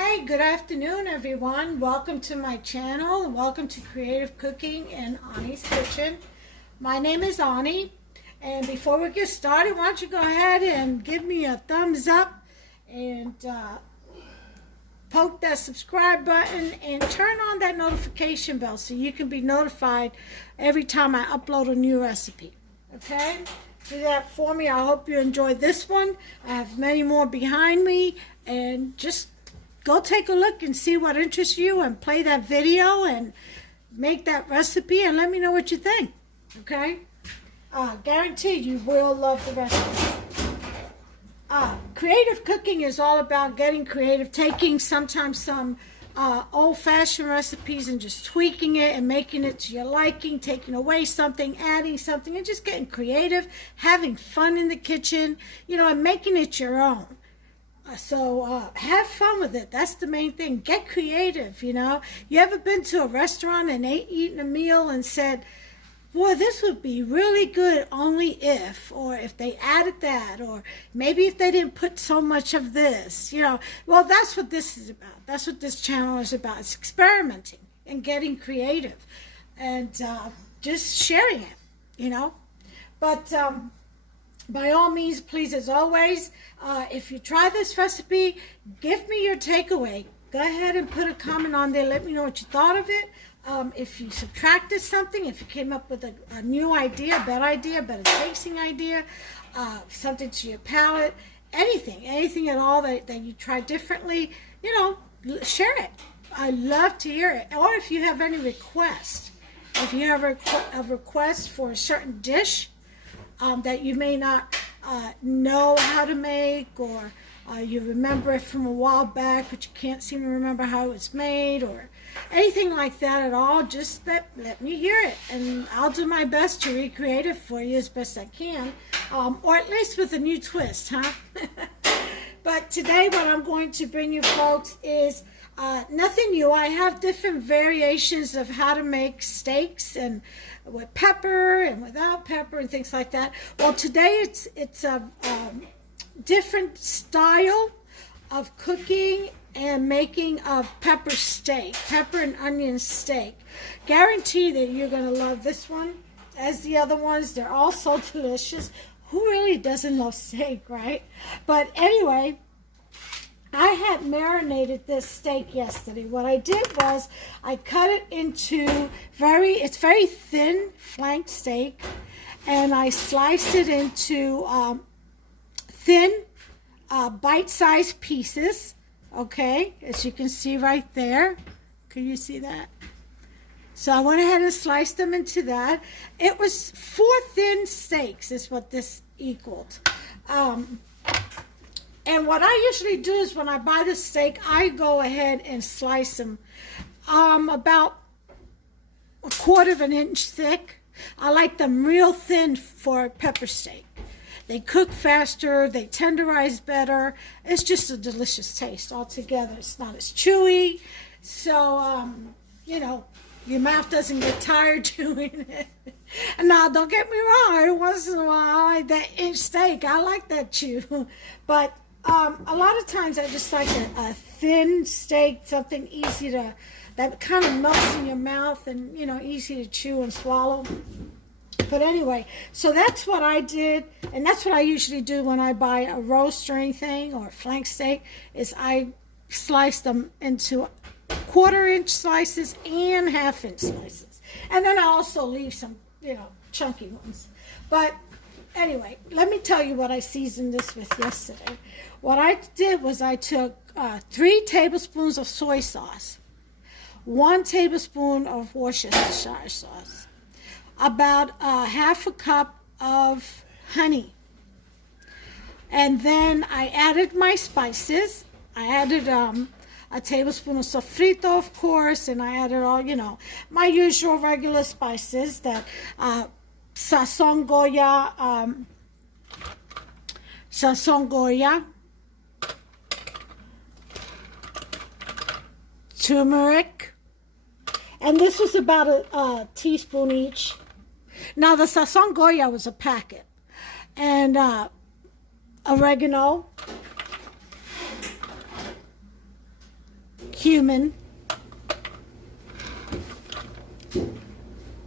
Hey, good afternoon, everyone. Welcome to my channel and welcome to Creative Cooking in Ani's Kitchen. My name is Ani, and before we get started, why don't you go ahead and give me a thumbs up and poke that subscribe button and turn on that notification bell so you can be notified every time I upload a new recipe. Okay? Do that for me. I hope you enjoyed this one. I have many more behind me, and just go take a look and see what interests you and play that video and make that recipe and let me know what you think. Okay? Guaranteed you will love the recipe. Creative cooking is all about getting creative, taking sometimes some old-fashioned recipes and just tweaking it and making it to your liking, taking away something, adding something, and just getting creative, having fun in the kitchen, and making it your own. So have fun with it. That's the main thing. Get creative, You ever been to a restaurant and eaten a meal and said, boy, this would be really good only if, or if they added that, or maybe if they didn't put so much of this, Well, that's what this is about. That's what this channel is about. It's experimenting and getting creative and just sharing it, But by all means, please, as always, if you try this recipe, give me your takeaway. Go ahead and put a comment on there. Let me know what you thought of it. If you subtracted something, if you came up with a new idea, better tasting idea, something to your palate, anything at all that you try differently, share it. I love to hear it. Or if you have any requests, if you have a request for a certain dish, that you may not know how to make, or you remember it from a while back but you can't seem to remember how it was made, or anything like that at all, just let me hear it, and I'll do my best to recreate it for you as best I can, or at least with a new twist, huh? But today what I'm going to bring you folks is nothing new. I have different variations of how to make steaks, and with pepper and without pepper and things like that. Well, today it's a different style of cooking and making of pepper and onion steak. Guarantee that you're going to love this one as the other ones. They're all so delicious. Who really doesn't love steak, right? But anyway, I had marinated this steak yesterday. What I did was I cut it into it's very thin flank steak, and I sliced it into thin bite-sized pieces, okay, as you can see right there. Can you see that? So I went ahead and sliced them into that. It was 4 thin steaks is what this equaled. And what I usually do is when I buy the steak, I go ahead and slice them about 1/4 of an inch thick. I like them real thin for pepper steak. They cook faster, they tenderize better. It's just a delicious taste altogether. It's not as chewy, so, your mouth doesn't get tired chewing it. And now, don't get me wrong, every once in a while, I like that inch steak. I like that chew. But a lot of times I just like a thin steak, something easy that kind of melts in your mouth and, easy to chew and swallow. But anyway, so that's what I did, and that's what I usually do when I buy a roast or anything, or a flank steak, is I slice them into 1/4 inch slices and 1/2 inch slices. And then I also leave some, chunky ones. But anyway, let me tell you what I seasoned this with yesterday. What I did was I took 3 tablespoons of soy sauce, 1 tablespoon of Worcestershire sauce, about 1/2 cup of honey, and then I added my spices. I added a tablespoon of sofrito, of course, and I added all, my usual regular spices, that sazon Goya, turmeric, and this was about a teaspoon each. Now, the sazon Goya was a packet, and oregano, cumin,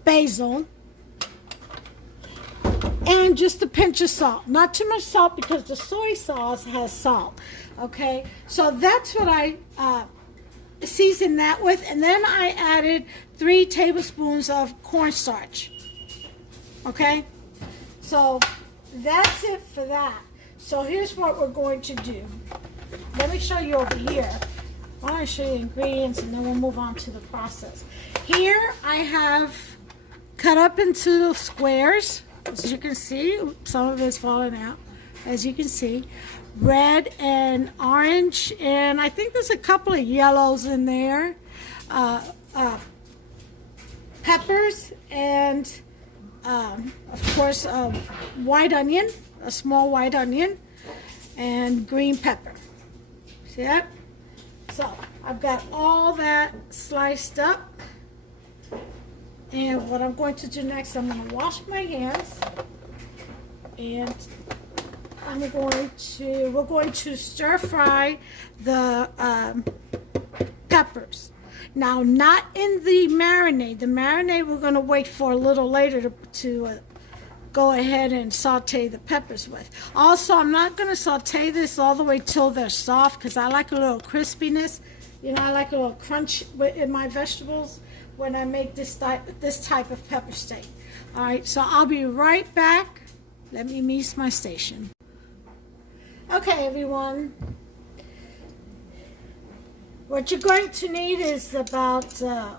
basil, and just a pinch of salt. Not too much salt because the soy sauce has salt. Okay, so that's what I seasoned that with, and then I added 3 tablespoons of cornstarch. Okay, so that's it for that. So here's what we're going to do. Let me show you over here. I want to show you the ingredients and then we'll move on to the process. Here I have cut up into squares, as you can see. Some of it's falling out, as you can see. Red and orange, and I think there's a couple of yellows in there. Peppers, and of course white onion, a small white onion, and green pepper. See that? So I've got all that sliced up, and what I'm going to do next, I'm going to wash my hands, and we're going to stir fry the peppers. Now, not in the marinade. The marinade we're going to wait for a little later to go ahead and saute the peppers with. Also, I'm not going to saute this all the way till they're soft because I like a little crispiness. You know, I like a little crunch in my vegetables when I make this type of pepper steak. All right, so I'll be right back. Let me meet my station. Okay, everyone. What you're going to need is about 1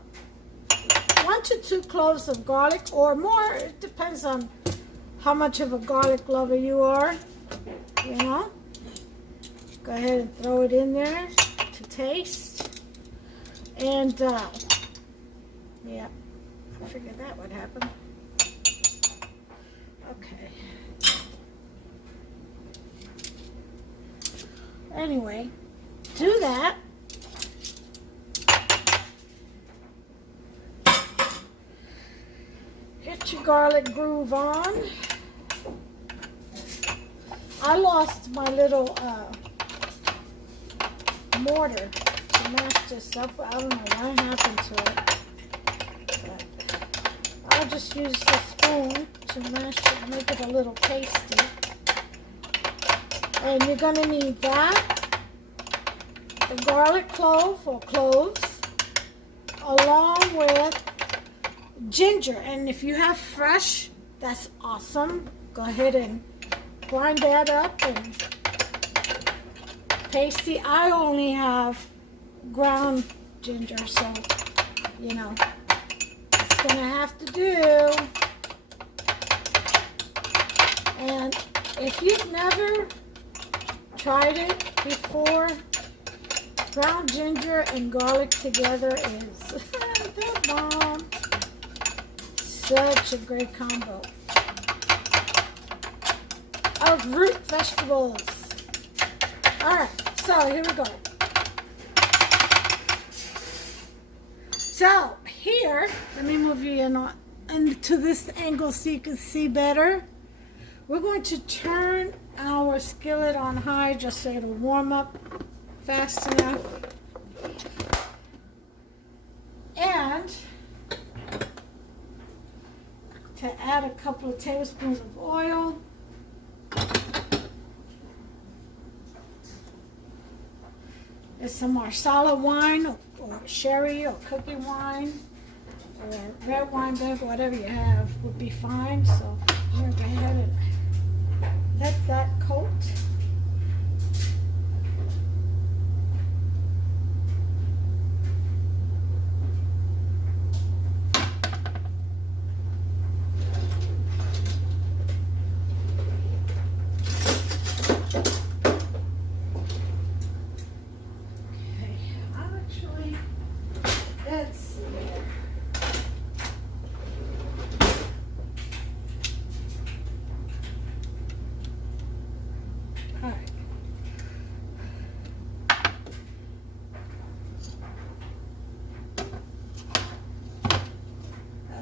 to 2 cloves of garlic, or more. It depends on how much of a garlic lover you are. You know, go ahead and throw it in there to taste. And yeah, I figured that would happen. Okay. Anyway, do that. Get your garlic groove on. I lost my little mortar to mash this up. I don't know what happened to it. But I'll just use the spoon to mash it, make it a little pasty. And you're going to need that, the garlic clove or cloves, along with ginger. And if you have fresh, that's awesome. Go ahead and grind that up and pasty. I only have ground ginger, so, you know, it's going to have to do. And if you've never tried it before, ground ginger and garlic together is the bomb. Such a great combo of root vegetables. Alright, so here we go. So here, let me move you into this angle so you can see better. We're going to turn our skillet on high just so it'll warm up fast enough. And to add a couple of tablespoons of oil. There's some Marsala wine or sherry or cooking wine or red wine vinegar, whatever you have would be fine. So I'm going to go ahead and let that coat.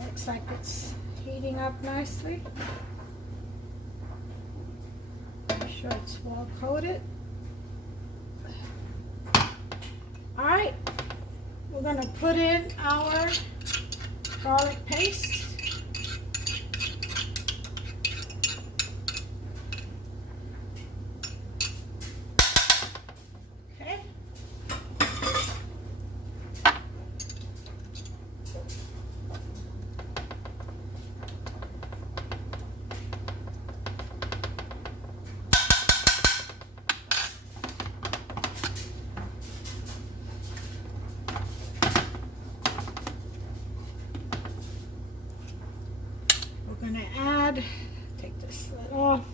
Looks like it's heating up nicely. Make sure it's well coated. All right, we're going to put in our garlic paste. Okay. We're going to add, take this lid off,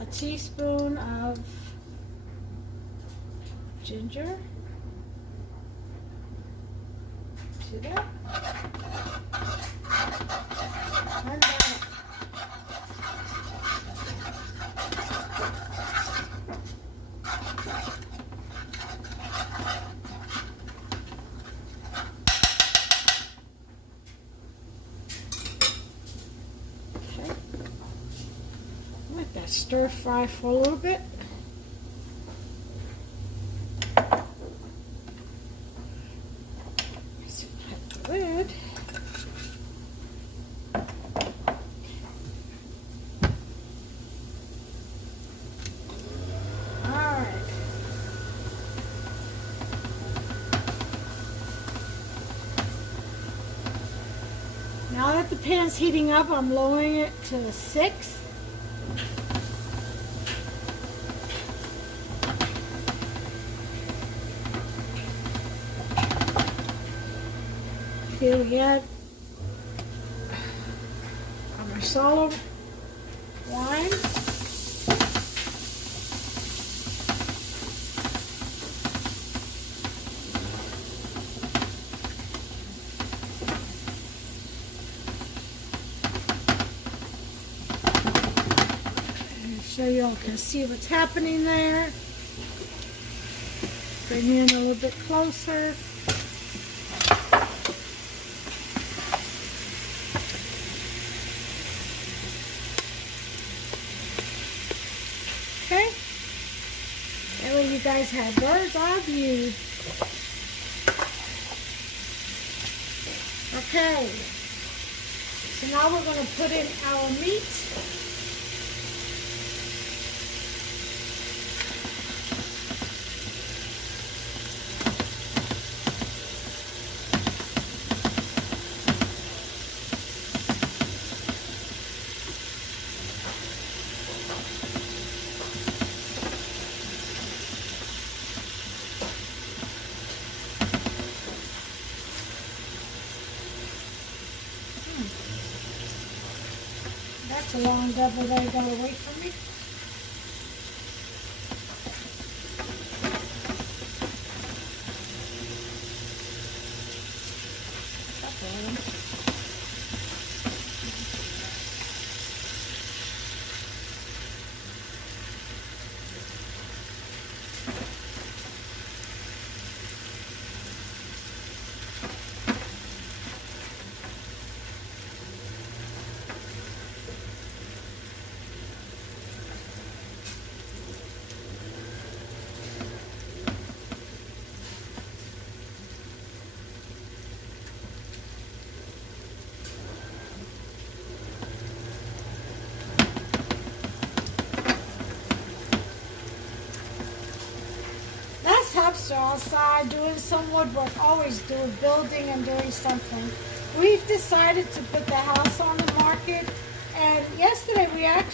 a teaspoon of ginger to that. And then let that stir fry for a little bit. Hit the lid. Alright. Now that the pan's heating up, I'm lowering it to 6. Here we add our masala wine. And so y'all can see what's happening there. Bring me in a little bit closer. Okay, that way you guys have bird's eye view. Okay, so now we're going to put in our meat. That's a long double that I gotta wait for me. Helps outside doing some woodwork, always doing building and doing something. We've decided to put the house on the market, and yesterday we had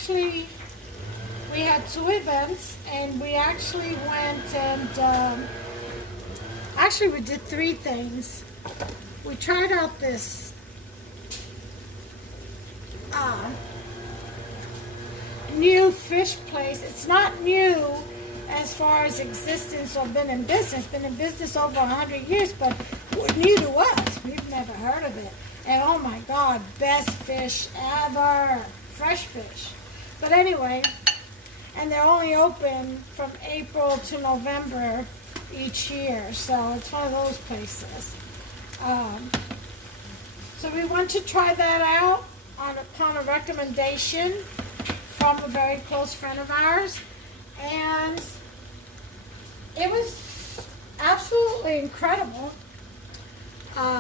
2 events, and we actually went and actually we did 3 things. We tried out this new fish place. It's not new as far as existence or been in business over 100 years, but new to us. We've never heard of it. And oh my God, best fish ever. Fresh fish. But anyway, and they're only open from April to November each year. So it's one of those places. So we went to try that out upon a recommendation from a very close friend of ours. And it was absolutely incredible.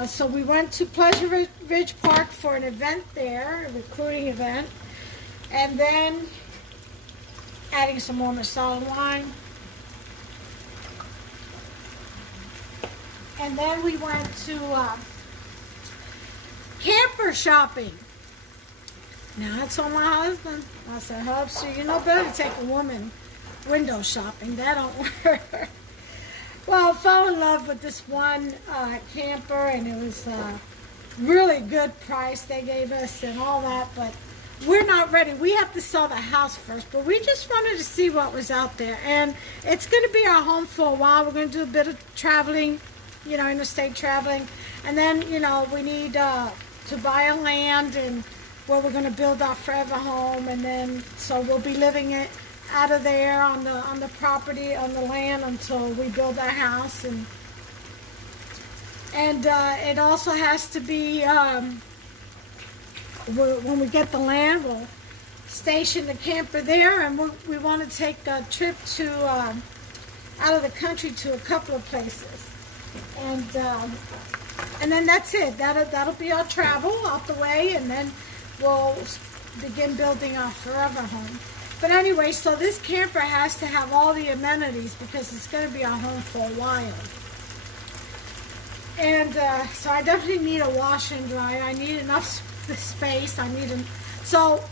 So we went to Pleasure Ridge Park for an event there, a recruiting event, and then adding some more Marsala wine. And then we went to camper shopping. Now I told my husband, I said, Hubster, you know better to take a woman window shopping. That don't work. Well, I fell in love with this one camper, and it was really good price they gave us and all that, but we're not ready. We have to sell the house first, but we just wanted to see what was out there. And it's going to be our home for a while. We're going to do a bit of traveling, you know, interstate traveling. And then, you know, we need to buy a land and where we're going to build our forever home. And then, so we'll be living it out of there on the property, on the land, until we build our house. And it also has to be, when we get the land, we'll station the camper there, and we want to take a trip to out of the country to a couple of places, and then that's it. That'll be our travel out the way, and then we'll begin building our forever home. But anyway, so this camper has to have all the amenities because it's going to be our home for a while. And so I definitely need a washer and dryer. I need enough space. So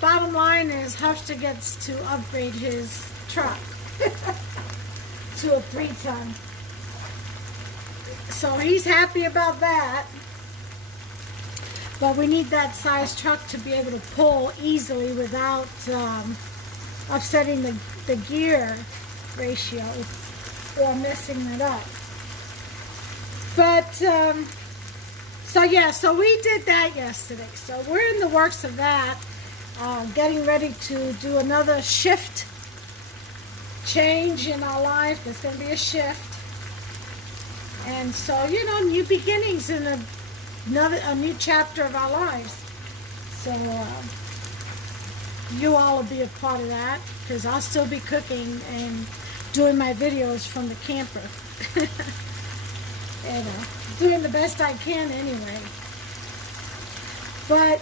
bottom line is Hufster gets to upgrade his truck to a 3-ton. So he's happy about that. But we need that size truck to be able to pull easily without upsetting the gear ratio or messing it up. But, so yeah, so we did that yesterday. So we're in the works of that, getting ready to do another shift change in our life. There's going to be a shift. And so, you know, new beginnings in a new chapter of our lives. So you all will be a part of that, because I'll still be cooking and doing my videos from the camper. And doing the best I can anyway. But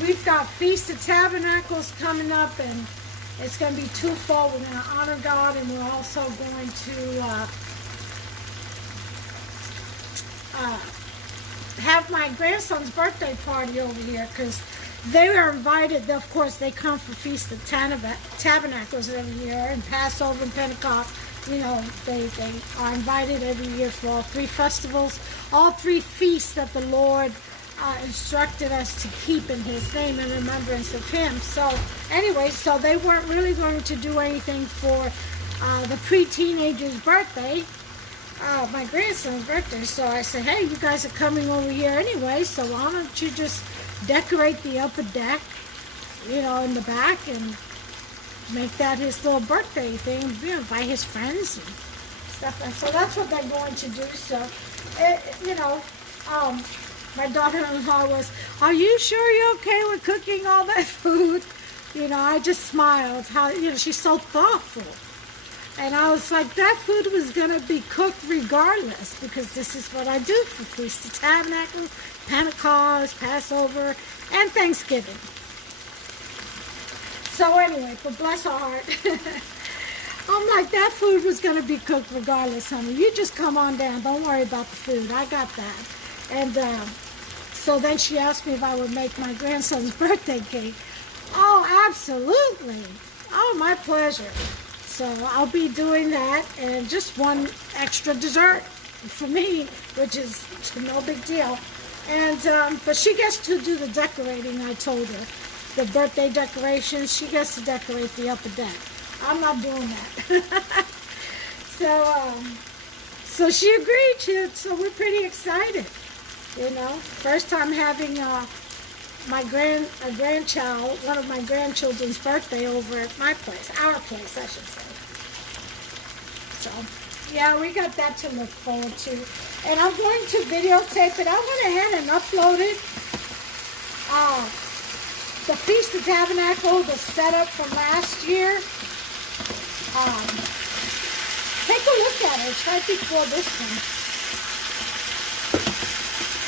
we've got Feast of Tabernacles coming up, and it's going to be twofold. We're going to honor God, and we're also going to have my grandson's birthday party over here, because they were invited. Of course, they come for Feast of Tabernacles every year, and Passover and Pentecost. You know, they are invited every year for all 3 festivals, all 3 feasts that the Lord instructed us to keep in His name in remembrance of Him. So anyway, so they weren't really going to do anything for the pre-teenager's birthday, my grandson's birthday. So I said, hey, you guys are coming over here anyway, so why don't you just decorate the upper deck, you know, in the back, and make that his little birthday thing, you know, invite his friends and stuff. And so that's what they're going to do. So, you know, my daughter-in-law was, are you sure you're okay with cooking all that food? You know, I just smiled. How, you know, she's so thoughtful. And I was like, that food was going to be cooked regardless, because this is what I do for Feast of Tabernacles, Pentecost, Passover, and Thanksgiving. So anyway, but bless her heart. I'm like, that food was going to be cooked regardless, honey. You just come on down. Don't worry about the food. I got that. And so then she asked me if I would make my grandson's birthday cake. Oh, absolutely. Oh, my pleasure. So I'll be doing that, and just one extra dessert for me, which is no big deal. And but she gets to do the decorating, I told her. The birthday decorations, she gets to decorate the upper deck. I'm not doing that. So she agreed. So we're pretty excited. You know, first time having my grandchild, one of my grandchildren's birthday over at my place, our place, I should say. So yeah, we got that to look forward to. And I'm going to videotape it. I went ahead and uploaded the Feast of Tabernacle, the setup from last year. Take a look at it. It's right before this one.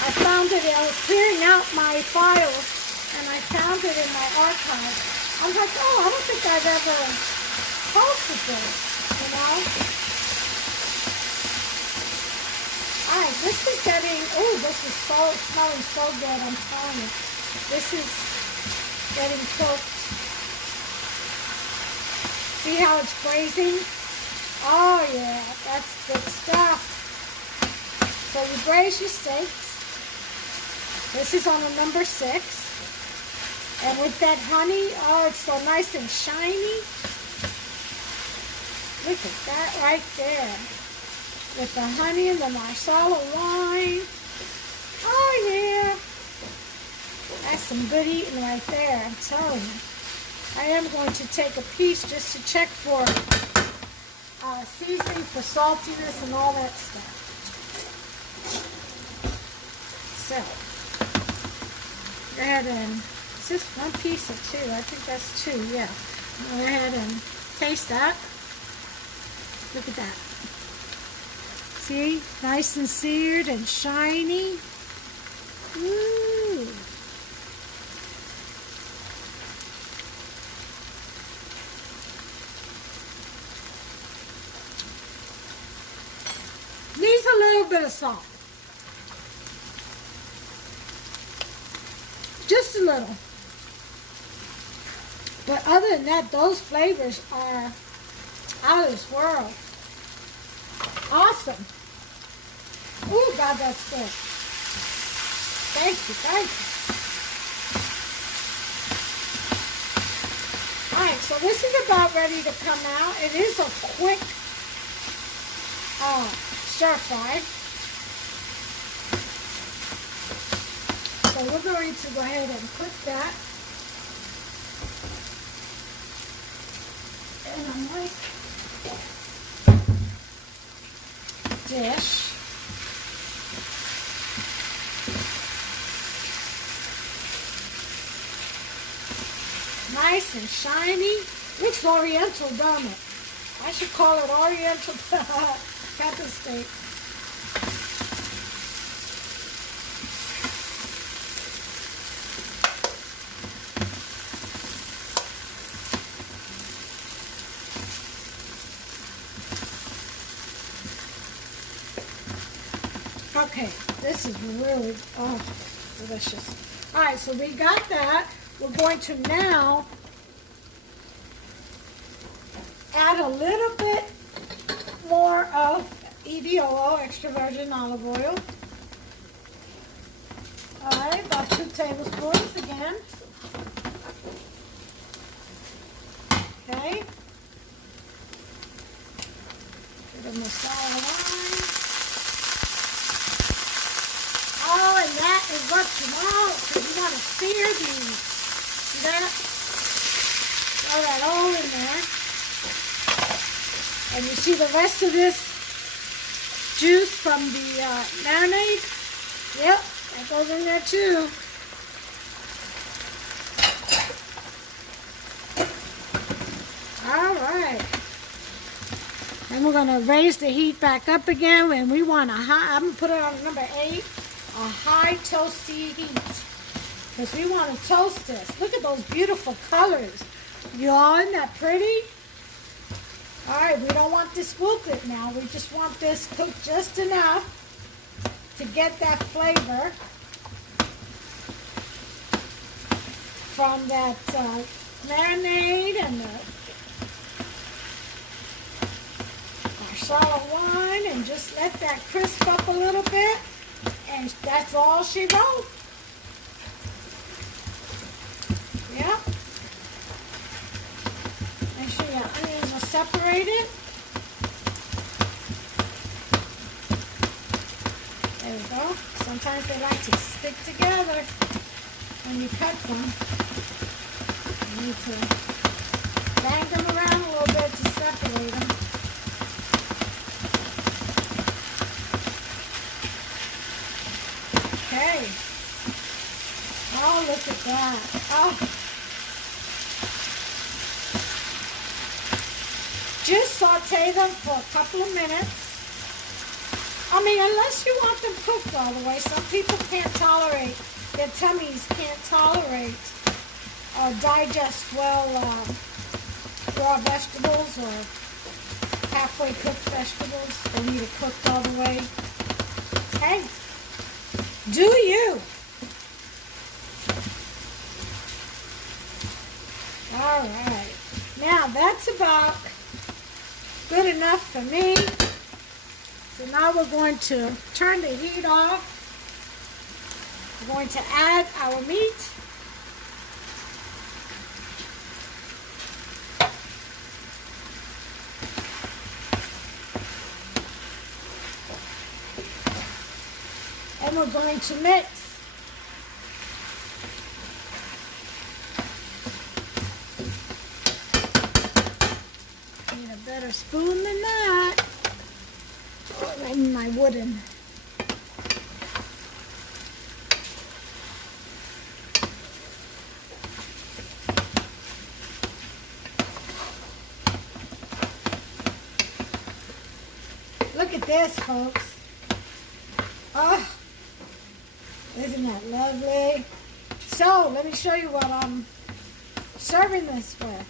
I found it. I was clearing out my files, and I found it in my archive. I was like, oh, I don't think I've ever posted this, you know? All right, this is getting, oh, this is smelling so good, I'm telling you. This is getting cooked. See how it's braising? Oh, yeah, that's good stuff. So you braise your steaks. This is on a number 6. And with that honey, oh, it's so nice and shiny. Look at that right there. With the honey and the Marsala wine. Oh, yeah. That's some good eating right there, I'm telling you. I am going to take a piece just to check for seasoning, for saltiness and all that stuff. So, go ahead and, is this one piece or 2? I think that's 2, yeah. Go ahead and taste that. Look at that. See? Nice and seared and shiny. Ooh. Needs a little bit of salt. Just a little. But other than that, those flavors are out of this world. Awesome. Oh, God, that's good. Thank you, thank you. All right, so this is about ready to come out. It is a quick stir fry. So we're going to go ahead and put that in a nice dish. Nice and shiny. Looks oriental, don't it? I should call it oriental pepper steak. Okay, this is really, oh, delicious. All right, so we got that. We're going to now add a little bit more of EVO, extra virgin olive oil. All right, about 2 tablespoons again. Okay. Bit of masala wine. Oh, and that is what you want, because you want to sear these. See that? Throw that all in there. And you see the rest of this juice from the marinade? Yep, that goes in there too. All right. And we're going to raise the heat back up again, and we want a high, I'm going to put it on number 8. A high toasty heat, because we want to toast this. Look at those beautiful colors. Y'all, isn't that pretty? All right, we don't want this wilted now. We just want this cooked just enough to get that flavor from that marinade and the Marsala wine, and just let that crisp up a little bit. And that's all she wrote. Yep. Make sure your onions are separated. There we go. Sometimes they like to stick together when you cut them. You need to bang them around a little bit to separate them. Okay. Oh, look at that. Oh. Just saute them for a couple of minutes. I mean, unless you want them cooked all the way. Some people can't tolerate, their tummies can't tolerate or digest well raw vegetables or halfway cooked vegetables. They need it cooked all the way. Hey, do you? All right. Now that's about good enough for me. So now we're going to turn the heat off. We're going to add our meat. And we're going to mix. Need a better spoon than that. Right in my wooden. Look at this, folks. Oh, isn't that lovely? So, let me show you what I'm serving this with.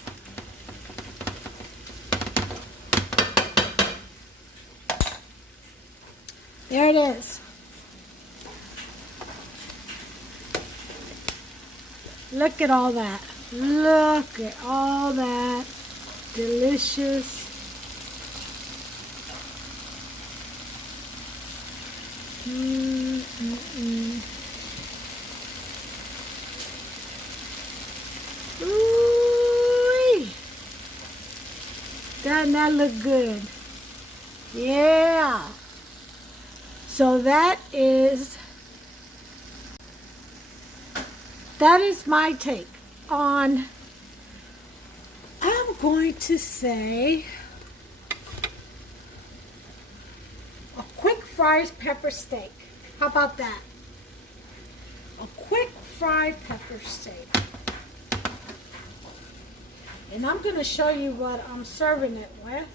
There it is. Look at all that. Look at all that. Delicious. Ooh-wee. Doesn't that look good? Yeah. So that is my take on, I'm going to say, a quick fried pepper steak. How about that? A quick fried pepper steak. And I'm going to show you what I'm serving it with.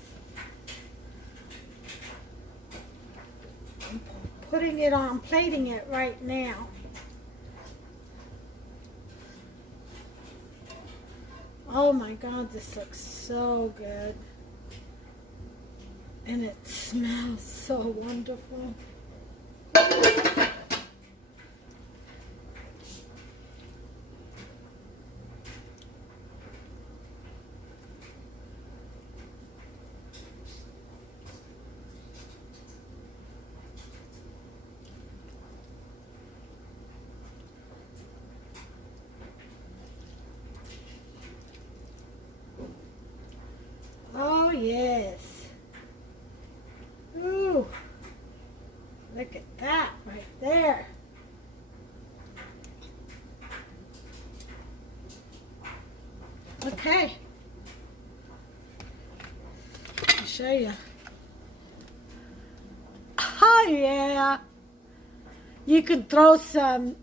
I'm putting it on, plating it right now. Oh my God, this looks so good. And it smells so wonderful. Oh, yes. Ooh. Look at that right there. Okay. I'll show you. Oh, yeah. You could throw some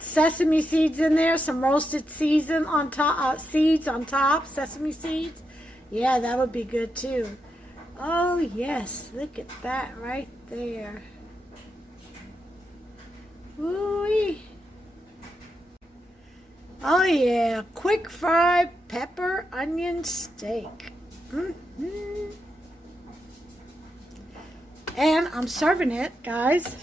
sesame seeds in there, some roasted seeds on top, sesame seeds. Yeah, that would be good too. Oh yes, look at that right there. Ooh-wee. Oh yeah, quick fried pepper onion steak. Mm-hmm. And I'm serving it, guys,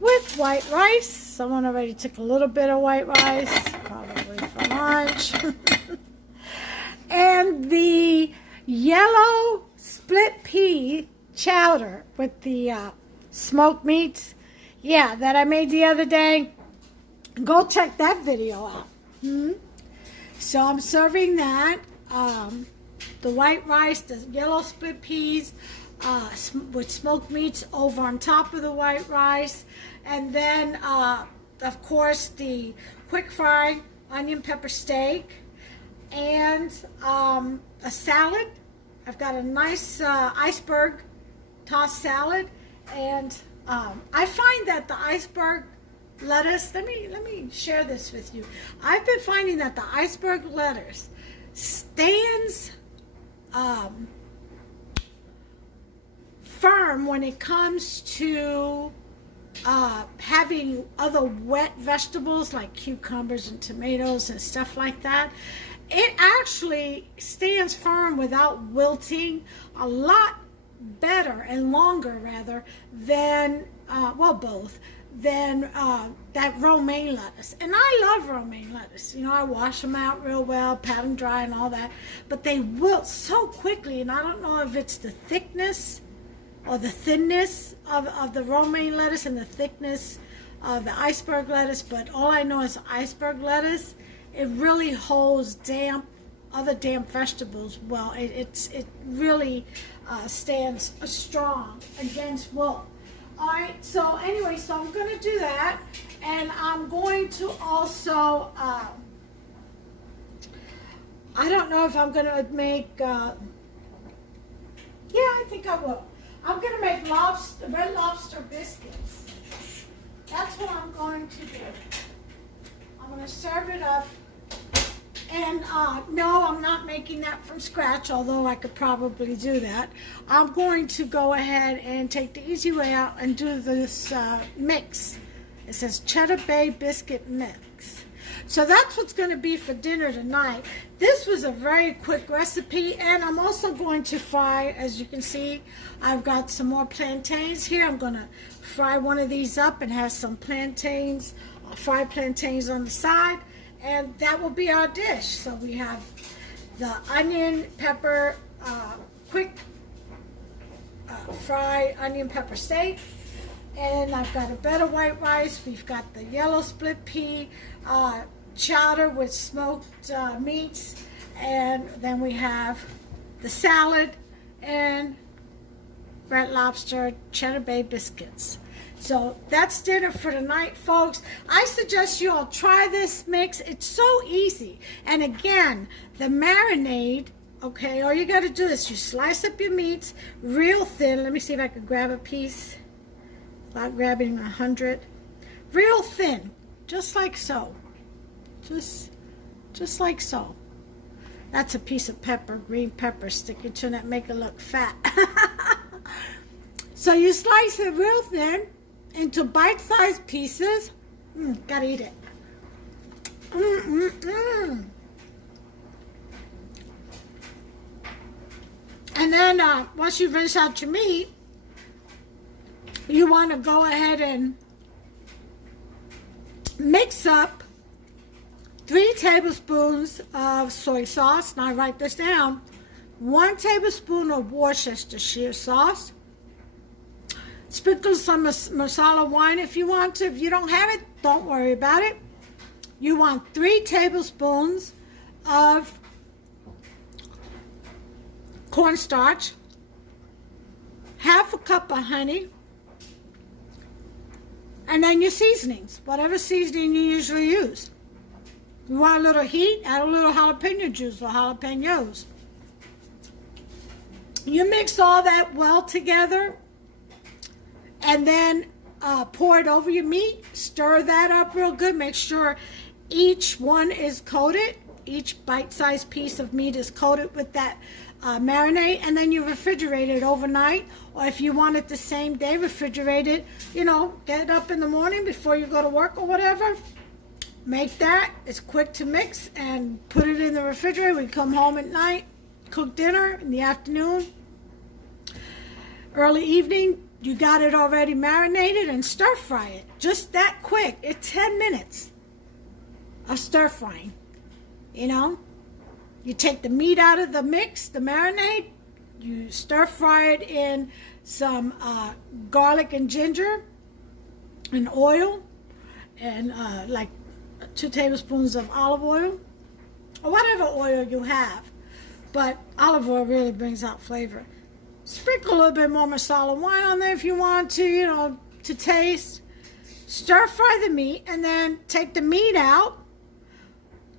with white rice. Someone already took a little bit of white rice, probably for lunch. And the yellow split pea chowder with the smoked meats, yeah, that I made the other day. Go check that video out. So I'm serving that, the white rice, the yellow split peas, with smoked meats over on top of the white rice, and then of course the quick fried onion pepper steak, and a salad. I've got a nice iceberg tossed salad, and I find that the iceberg lettuce, let me share this with you. I've been finding that the iceberg lettuce stands firm when it comes to having other wet vegetables like cucumbers and tomatoes and stuff like that. It actually stands firm without wilting a lot better and longer rather than both than that romaine lettuce. And I love romaine lettuce. You know, I wash them out real well, pat them dry and all that, but they wilt so quickly, and I don't know if it's the thickness or the thinness of the romaine lettuce and the thickness of the iceberg lettuce, but all I know is iceberg lettuce, it really holds other damp vegetables well. It really stands strong against wilt. All right, so anyway, so I'm going to do that, and I'm going to also, I don't know if I'm going to make, yeah, I think I will. I'm going to make red lobster biscuits. That's what I'm going to do. I'm going to serve it up. And no, I'm not making that from scratch, although I could probably do that. I'm going to go ahead and take the easy way out and do this mix. It says Cheddar Bay Biscuit Mix. So that's what's going to be for dinner tonight. This was a very quick recipe, and I'm also going to fry, as you can see, I've got some more plantains here. I'm going to fry one of these up and have some plantains, fried plantains on the side. And that will be our dish. So we have the onion, pepper, quick fried onion pepper steak. And I've got a bed of white rice. We've got the yellow split pea chowder with smoked meats. And then we have the salad and red lobster Cheddar Bay biscuits. So that's dinner for tonight, folks. I suggest you all try this mix. It's so easy. And again, the marinade, okay, all you got to do is you slice up your meats real thin. Let me see if I can grab a piece without grabbing 100. Real thin, just like so. Just like so. That's a piece of pepper, green pepper sticking to it, make it look fat. So you slice it real thin into bite-sized pieces. Gotta eat it. And then once you rinse out your meat, you want to go ahead and mix up 3 tablespoons of soy sauce. Now write this down. 1 tablespoon of Worcestershire sauce. Sprinkle some masala wine if you want to. If you don't have it, don't worry about it. You want 3 tablespoons of cornstarch, half a cup of honey, and then your seasonings, whatever seasoning you usually use. You want a little heat, add a little jalapeno juice or jalapenos. You mix all that well together, and then pour it over your meat. Stir that up real good. Make sure each one is coated. Each bite-sized piece of meat is coated with that marinade. And then you refrigerate it overnight. Or if you want it the same day, refrigerate it. You know, get it up in the morning before you go to work or whatever. Make that. It's quick to mix. And put it in the refrigerator. We come home at night. Cook dinner in the afternoon. Early evening. You got it already marinated, and stir fry it. Just that quick. It's 10 minutes of stir frying. You know, you take the meat out of the mix, the marinade, you stir fry it in some garlic and ginger and oil, and like 2 tablespoons of olive oil, or whatever oil you have. But olive oil really brings out flavor. Sprinkle a little bit more masala wine on there if you want to, you know, to taste. Stir fry the meat, and then take the meat out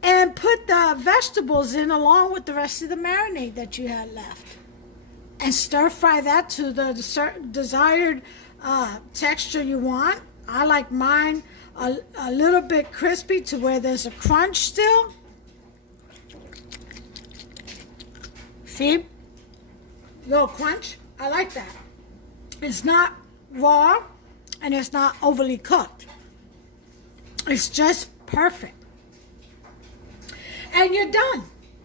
and put the vegetables in along with the rest of the marinade that you had left. And stir fry that to the desired texture you want. I like mine a little bit crispy to where there's a crunch still. See? Little crunch. I like that. It's not raw and it's not overly cooked. It's just perfect. And you're done.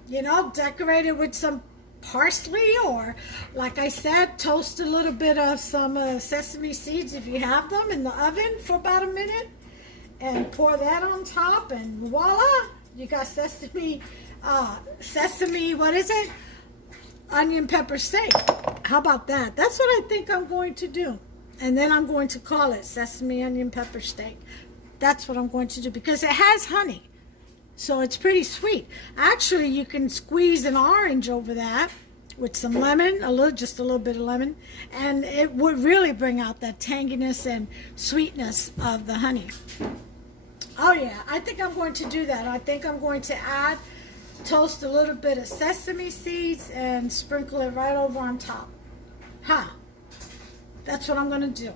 You know, decorate it with some parsley, or like I said, toast a little bit of some sesame seeds if you have them in the oven for about a minute, and pour that on top, and voila, you got sesame, what is it? Onion pepper steak. How about that? That's what I think I'm going to do. And then I'm going to call it sesame onion pepper steak. That's what I'm going to do because it has honey. So it's pretty sweet. Actually, you can squeeze an orange over that with some lemon, just a little bit of lemon, and it would really bring out that tanginess and sweetness of the honey. Oh yeah, I think I'm going to do that. I think I'm going to toast a little bit of sesame seeds and sprinkle it right over on top. That's what I'm going to do.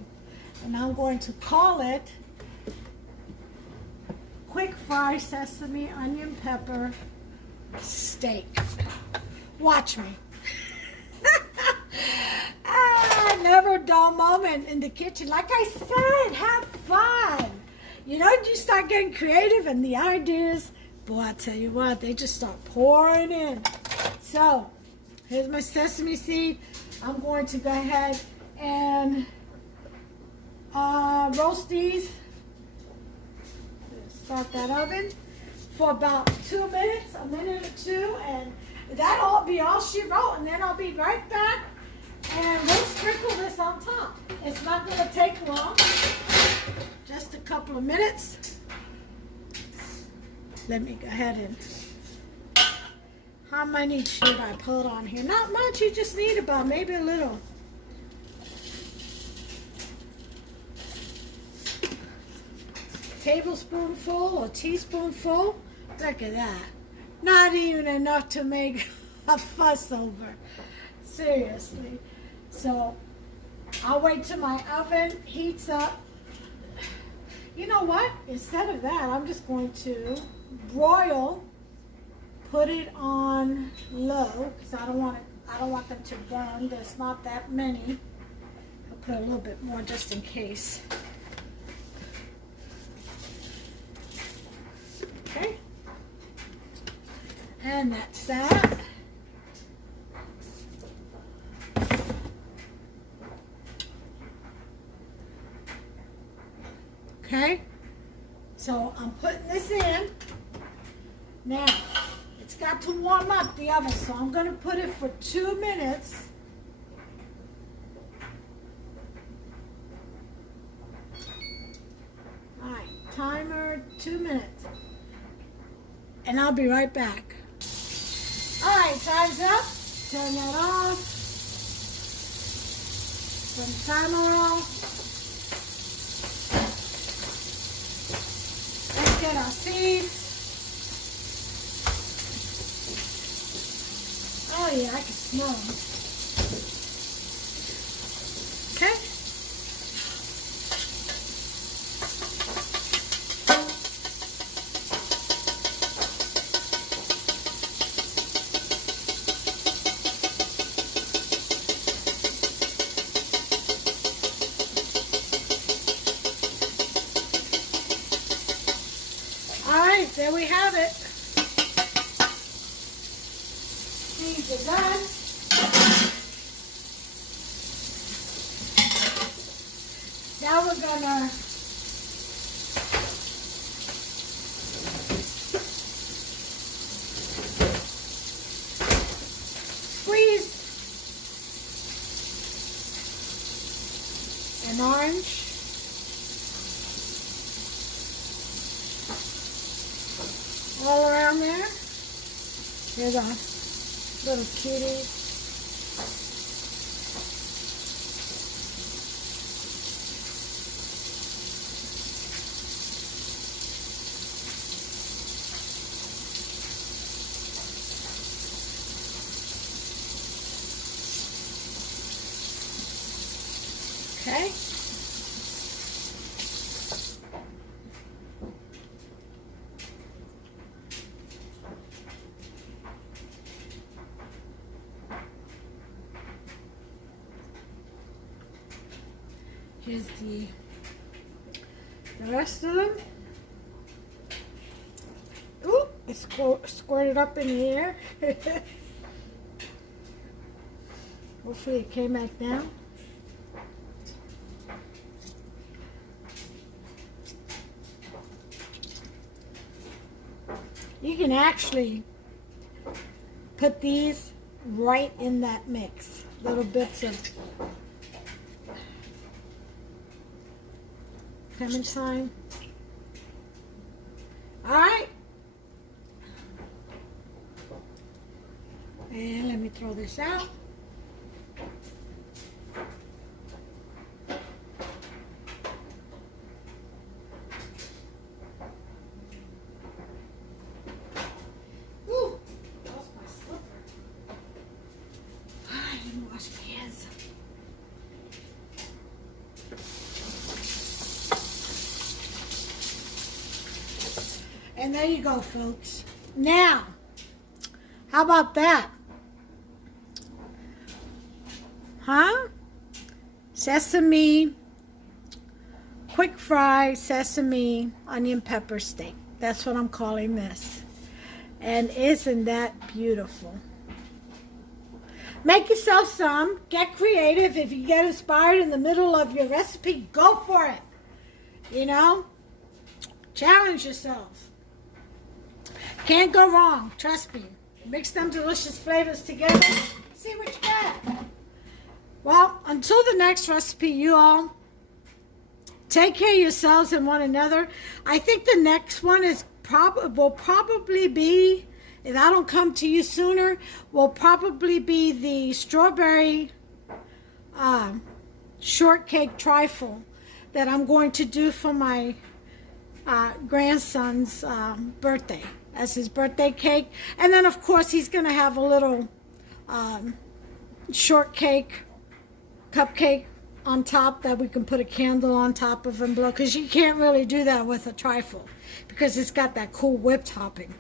And I'm going to call it quick fry sesame onion pepper steak. Watch me. Never a dull moment in the kitchen. Like I said, have fun. You know, you start getting creative and the ideas, boy, I tell you what, they just start pouring in. So, here's my sesame seed. I'm going to go ahead and roast these. Start that oven for about 2 minutes, a minute or two, and that'll be all she wrote. And then I'll be right back, and we'll sprinkle this on top. It's not going to take long, just a couple of minutes. Let me go ahead and, how many should I put on here? Not much. You just need about maybe a little. Tablespoonful or teaspoonful. Look at that. Not even enough to make a fuss over. Seriously. So I'll wait till my oven heats up. You know what? Instead of that, I'm just going to broil. Put it on low because I don't want them to burn. There's not that many. I'll put a little bit more just in case. Okay, and that's that. Okay, so I'm putting this in. Now, it's got to warm up the oven, so I'm going to put it for 2 minutes. All right, timer 2 minutes. And I'll be right back. All right, time's up. Turn that off. Turn the timer off. Let's get our seeds. Oh yeah, I can smell them. Okay. There we have it. These are done. Now we're gonna squeeze an orange. All around there. Here's our little kitty. Okay. Here's the rest of them. Ooh, it's squirted up in the air. Hopefully it came back down. You can actually put these right in that mix. Little bits of clementine. All right. And let me throw this out. Ooh, lost my slipper. I didn't wash my hands. And there you go, folks. Now, how about that? Huh? Sesame, quick fry sesame onion pepper steak. That's what I'm calling this. And isn't that beautiful? Make yourself some. Get creative. If you get inspired in the middle of your recipe, go for it. You know? Challenge yourself. Can't go wrong. Trust me. Mix them delicious flavors together. See what you get. Well, until the next recipe, you all take care of yourselves and one another. I think the next one will probably be, if I don't come to you sooner, will probably be the strawberry shortcake trifle that I'm going to do for my grandson's birthday, as his birthday cake. And then, of course, he's going to have a little shortcake cupcake on top that we can put a candle on top of and blow, because you can't really do that with a trifle because it's got that cool whipped topping.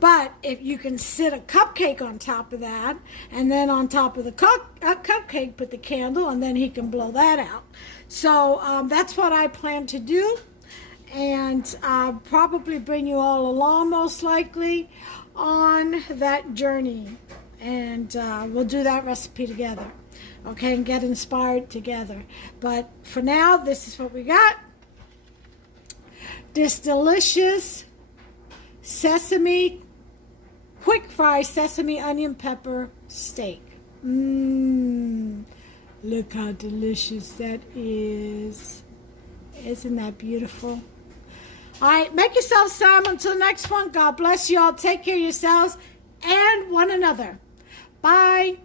But if you can sit a cupcake on top of that, and then on top of the cupcake put the candle, and then he can blow that out. So that's what I plan to do, and I'll probably bring you all along most likely on that journey, and we'll do that recipe together. Okay, and get inspired together. But for now, this is what we got. This delicious sesame, quick fry sesame onion pepper steak. Look how delicious that is. Isn't that beautiful? All right, make yourself some. Until the next one, God bless you all. Take care of yourselves and one another. Bye.